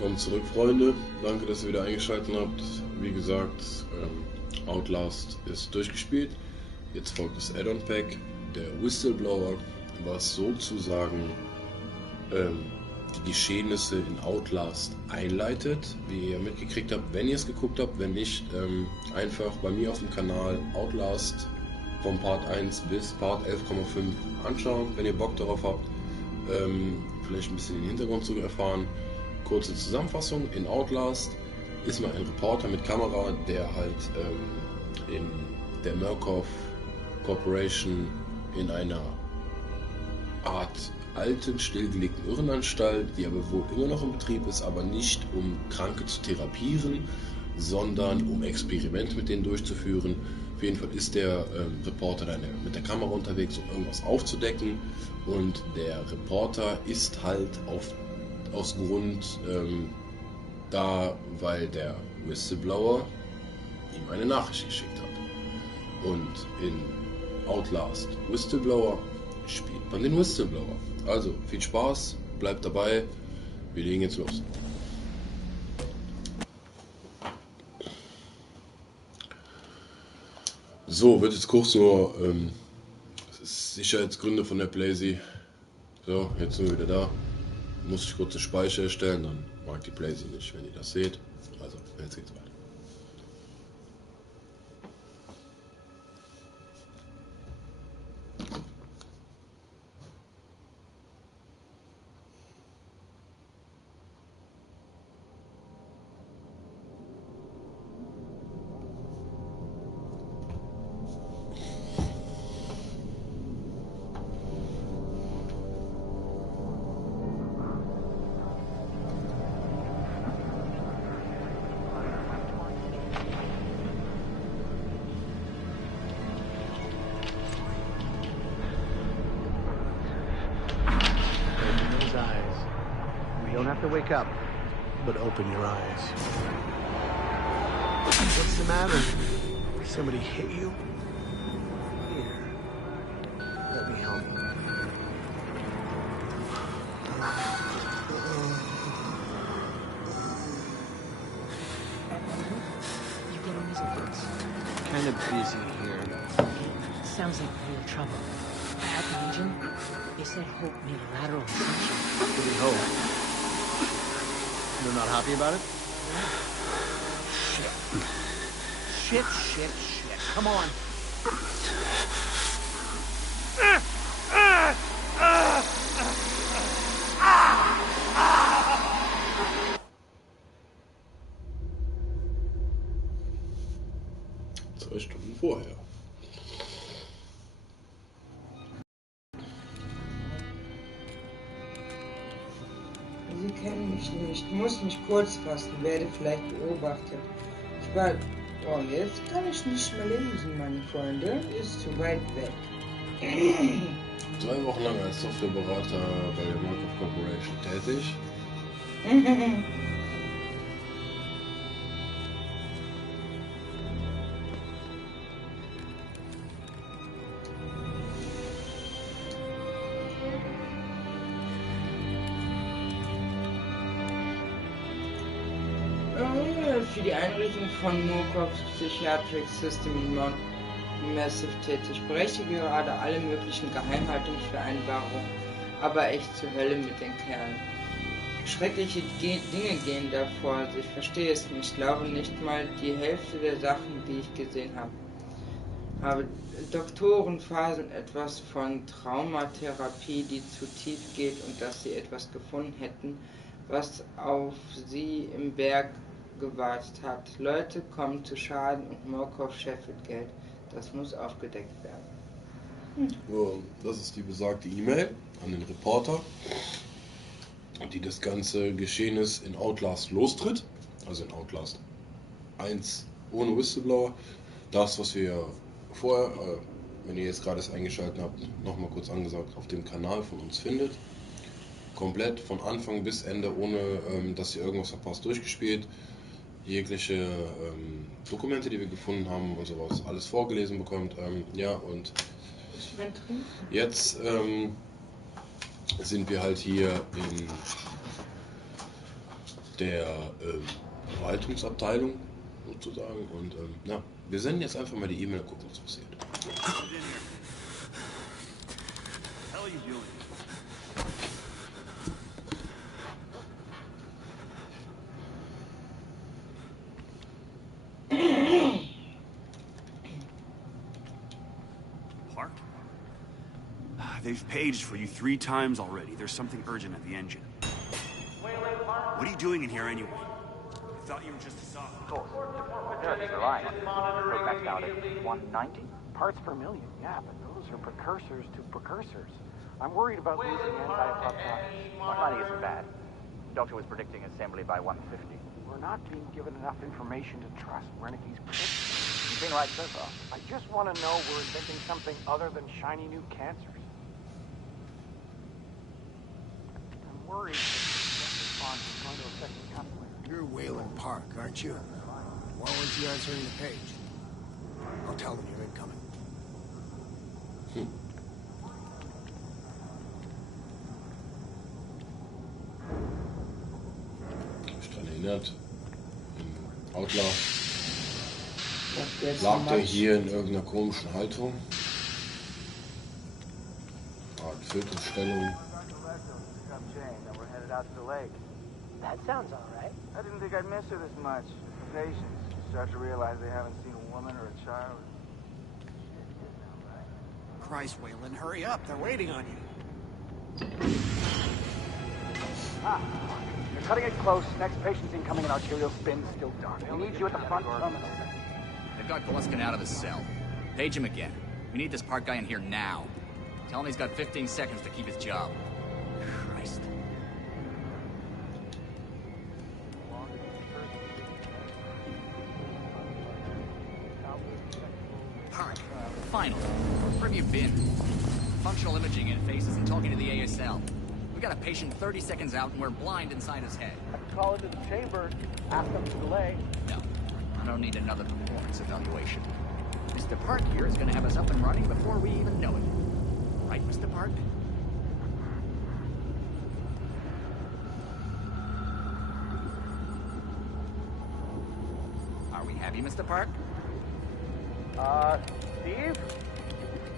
Willkommen zurück, Freunde. Danke, dass ihr wieder eingeschaltet habt. Wie gesagt, Outlast ist durchgespielt. Jetzt folgt das Add-on-Pack, der Whistleblower, was sozusagen die Geschehnisse in Outlast einleitet. Wie ihr mitgekriegt habt, wenn ihr es geguckt habt, wenn nicht, einfach bei mir auf dem Kanal Outlast von Part 1 bis Part 11,5 anschauen, wenn ihr Bock darauf habt, vielleicht ein bisschen den Hintergrund zu erfahren. Kurze Zusammenfassung: In Outlast ist man ein Reporter mit Kamera, der halt in der Murkoff Corporation in einer Art alten, stillgelegten Irrenanstalt, die aber wohl immer noch in Betrieb ist, aber nicht um Kranke zu therapieren, sondern um Experimente mit denen durchzuführen. Auf jeden Fall ist der Reporter dann mit der Kamera unterwegs, um irgendwas aufzudecken, und der Reporter ist halt aus Grund da, weil der Whistleblower ihm eine Nachricht geschickt hat. Und in Outlast Whistleblower spielt man den Whistleblower. Also viel Spaß, bleibt dabei, wir legen jetzt los. So, wird jetzt kurz nur Sicherheitsgründe von der Playsee. So, jetzt sind wir wieder da. Muss ich kurz den Speicher erstellen, dann mag die Playsee nicht, wenn ihr das seht. Also, jetzt geht's weiter. You don't have to wake up, but open your eyes. What's the matter? Somebody hit you? Here, let me help you. You getting visitors? Kind of busy here. Sounds like real trouble. At the engine, they said Hope made a lateral ascension. What do we hope? You're not happy about it? Shit. Come on. 2 Stunden vorher. Sie kennen mich nicht, muss mich kurz fassen, werde vielleicht beobachtet. Ich war... Oh, jetzt kann ich nicht mehr lesen, meine Freunde. Ist zu weit weg. 2 Wochen lang als Softwareberater bei der Murkoff Corporation tätig. Für die Einrichtung von Murkoffs Psychiatric System in Mount Massive tätig. Berechtige gerade alle möglichen Geheimhaltungsvereinbarungen, aber echt zur Hölle mit den Kerlen. Schreckliche Dinge gehen da vor sich, verstehe es nicht, glaube nicht mal die Hälfte der Sachen, die ich gesehen habe. Doktoren faseln etwas von Traumatherapie, die zu tief geht, und dass sie etwas gefunden hätten, was auf sie im Berg gewartet hat. Leute kommen zu Schaden und Murkoff scheffelt Geld. Das muss aufgedeckt werden. So, das ist die besagte E-Mail an den Reporter, die das ganze Geschehnis in Outlast lostritt. Also in Outlast 1 ohne Whistleblower. Das, was wir vorher, wenn ihr jetzt gerade es eingeschaltet habt, nochmal kurz angesagt, auf dem Kanal von uns findet. Komplett von Anfang bis Ende, ohne dass ihr irgendwas verpasst, durchgespielt. Jegliche Dokumente, die wir gefunden haben und sowas, alles vorgelesen bekommt. Ja, und jetzt sind wir halt hier in der Verwaltungsabteilung sozusagen. Und ja, wir senden jetzt einfach mal die E-Mail und gucken, was passiert. Park? They've paged for you 3 times already. There's something urgent at the engine. What are you doing in here anyway? I thought you were just a sophomore. Source. Yes, they're lying. We're maxed out at 190 parts per million. Yeah, but those are precursors to precursors. I'm worried about losing anti-apoptosis. 190 isn't bad. The doctor was predicting assembly by 150. We're not being given enough information to trust Wernicke's predictions. You've been right so far. I just want to know we're inventing something other than shiny new cancers. I'm worried that the response is going to affect the pathway. You're Wayland Park, aren't you? Why weren't you answering the page? I'll tell them you're incoming. Mich dran erinnert, in Outlast Jetzt lag der Max. hier in irgendeiner komischen Haltung. Art Viertelstellung. That sounds all right. I didn't think I'd miss her this much. Patience. You start to realize they haven't seen a woman or a child. Christ, Wayland, hurry up. They're waiting on you. You're cutting it close. Next patient's incoming and arterial spin's still dark. We need you at the front terminal. They've got Goluskin out of his cell. Page him again. We need this Park guy in here now. Tell him he's got 15 seconds to keep his job. Christ. Park, finally. Where have you been? Functional imaging interfaces and talking to the ASL. We got a patient 30 seconds out and we're blind inside his head. I can call into the chamber, ask them to delay. No, I don't need another performance evaluation. Mr. Park here is going to have us up and running before we even know it. Right, Mr. Park? Are we happy, Mr. Park? Steve?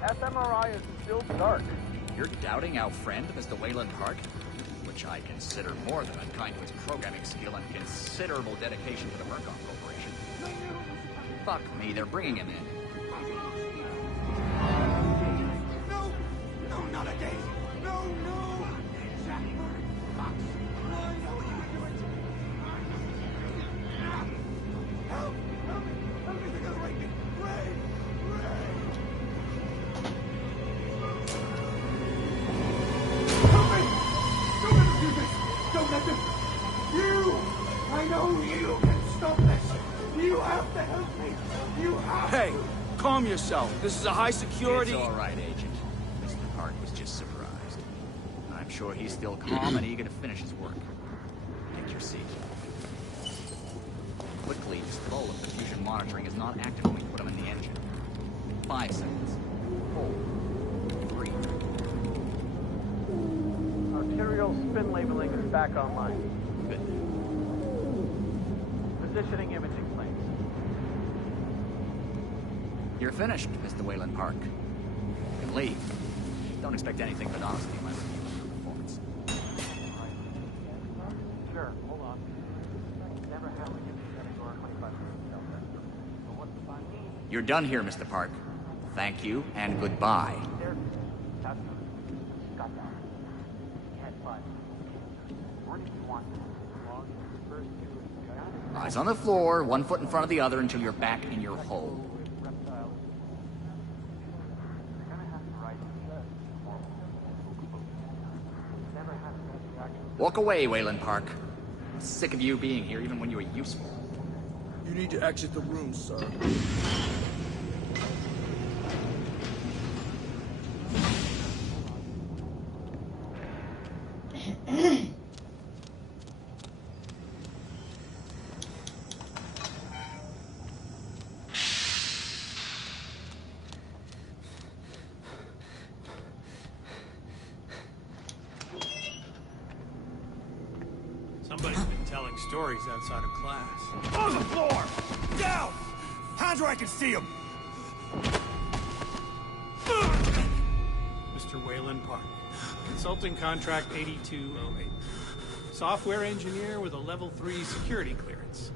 fMRI is still dark. You're doubting our friend, Mr. Wayland Park? Which I consider more than unkind to his programming skill and considerable dedication to the Murkoff Corporation. Fuck me, they're bringing him in. No! No, not again! No, no! Fox! No, I know what you're doing to me! Help! Help me! Help me! They're gonna rape me! Ray! Ray! Help me! Don't let them do this! Don't let them! You! I know you can stop this! You have to help me! You have Hey, to! calm yourself. This is a high security... It's all right, Agent. Mr. Park was just surprised. I'm sure he's still calm and eager to finish his work. Take your seat. Quickly, this lull of diffusion monitoring is not active when we put him in the engine. 5 seconds. 4. 3. Arterial spin labeling is back online. Good. Positioning imaging planes. You're finished, Mr. Wayland Park. You can leave. Don't expect anything but honesty unless you performance. Sure, hold on. Never have we given category 25 But what's the sign? You're done here, Mr. Park. Thank you and goodbye. There. That's got that. Head 5. Where did you want? Log first 2 is Eyes on the floor, 1 foot in front of the other until you're back in your hole. reptile. They're gonna have to write never had a reaction. Walk away, Wayland Park. I'm sick of you being here even when you were useful. You need to exit the room, sir. Somebody's been telling stories outside of class. On the floor! Down! Hands where I can see him! Mr. Wayland Park. Consulting contract 8208. Software engineer with a level 3 security clearance.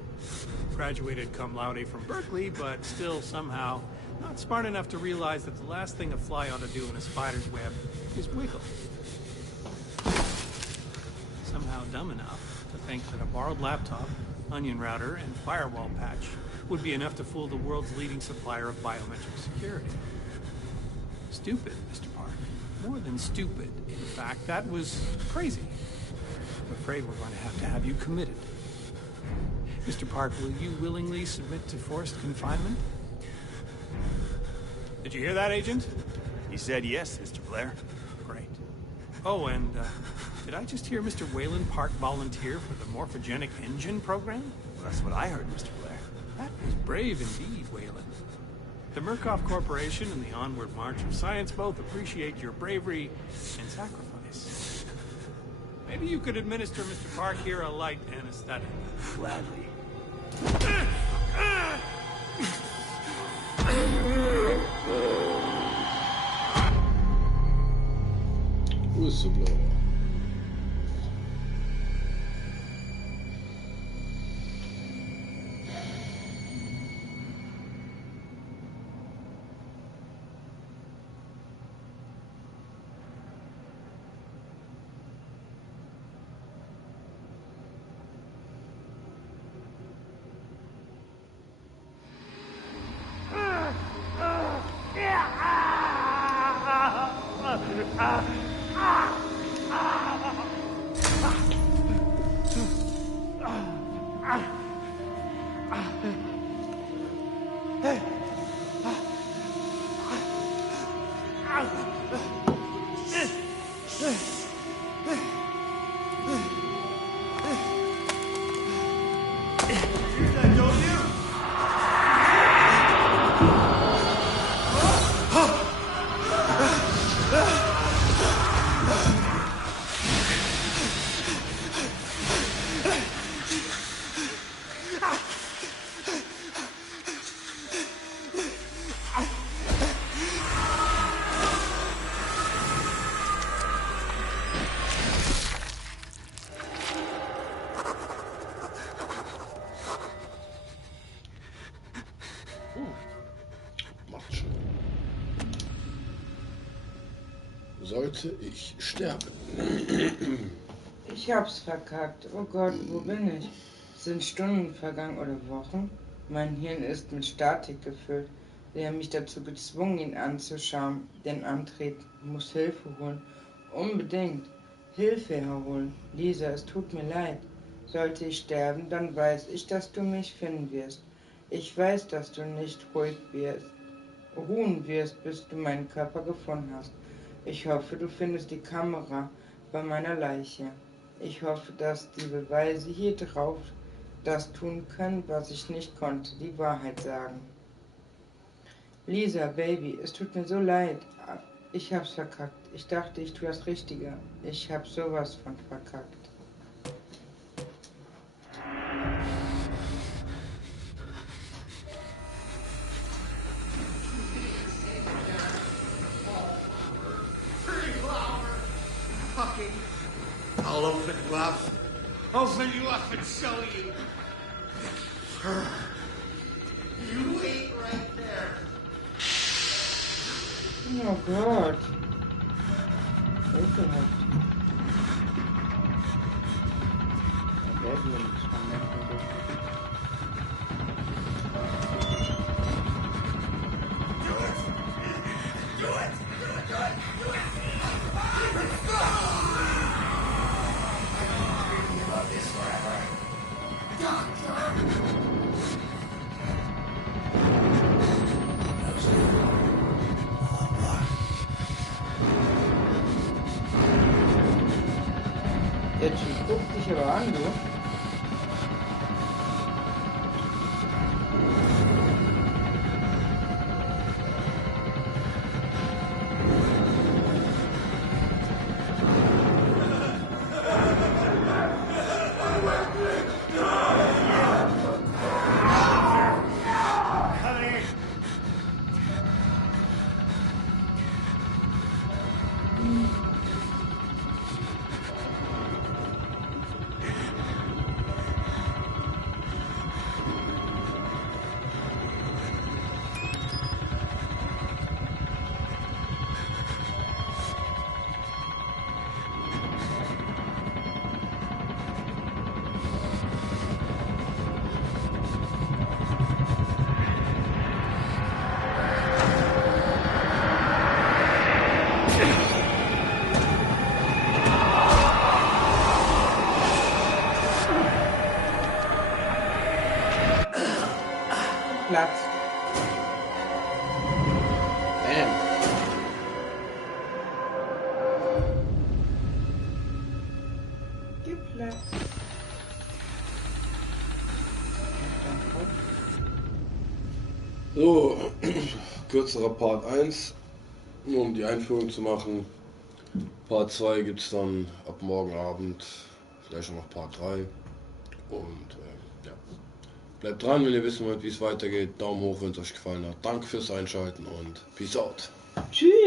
Graduated cum laude from Berkeley, but still somehow not smart enough to realize that the last thing a fly ought to do in a spider's web is wiggle. Somehow dumb enough to think that a borrowed laptop, onion router, and firewall patch would be enough to fool the world's leading supplier of biometric security. Stupid, Mr. Park. More than stupid. In fact, that was crazy. I'm afraid we're going to have you committed. Mr. Park, will you willingly submit to forced confinement? Did you hear that, Agent? He said yes, Mr. Blair. Great. Oh, and did I just hear Mr. Wayland Park volunteer for the morphogenic engine program? Well, that's what I heard, Mr. Blair. That was brave indeed, Wayland. The Murkoff Corporation and the Onward March of Science both appreciate your bravery and sacrifice. Maybe you could administer Mr. Park here a light anesthetic. Gladly. Whistleblower. Sollte ich sterben. Ich hab's verkackt. Oh Gott, wo bin ich? Sind Stunden vergangen oder Wochen? Mein Hirn ist mit Statik gefüllt. Sie haben mich dazu gezwungen, ihn anzuschauen. Den Antrieb muss Hilfe holen. Unbedingt. Hilfe herholen. Lisa, es tut mir leid. Sollte ich sterben, dann weiß ich, dass du mich finden wirst. Ich weiß, dass du nicht ruhen wirst, bis du meinen Körper gefunden hast. Ich hoffe, du findest die Kamera bei meiner Leiche. Ich hoffe, dass die Beweise hier drauf das tun können, was ich nicht konnte, die Wahrheit sagen. Lisa, Baby, es tut mir so leid. Ich hab's verkackt. Ich dachte, ich tue das Richtige. Ich hab sowas von verkackt. I'll open you up. Open you up and show you. You wait right there. Oh Gott. Ekelhaft. Da werden wir nichts von merken. Der Typ guckt dich aber an, du. vielleicht. So, kürzerer Part 1, nur um die Einführung zu machen. Part 2 gibt es dann ab morgen Abend, vielleicht auch noch Part 3. Und ja, bleibt dran, wenn ihr wissen wollt, wie es weitergeht. Daumen hoch, wenn es euch gefallen hat. Danke fürs Einschalten und Peace out. Tschüss.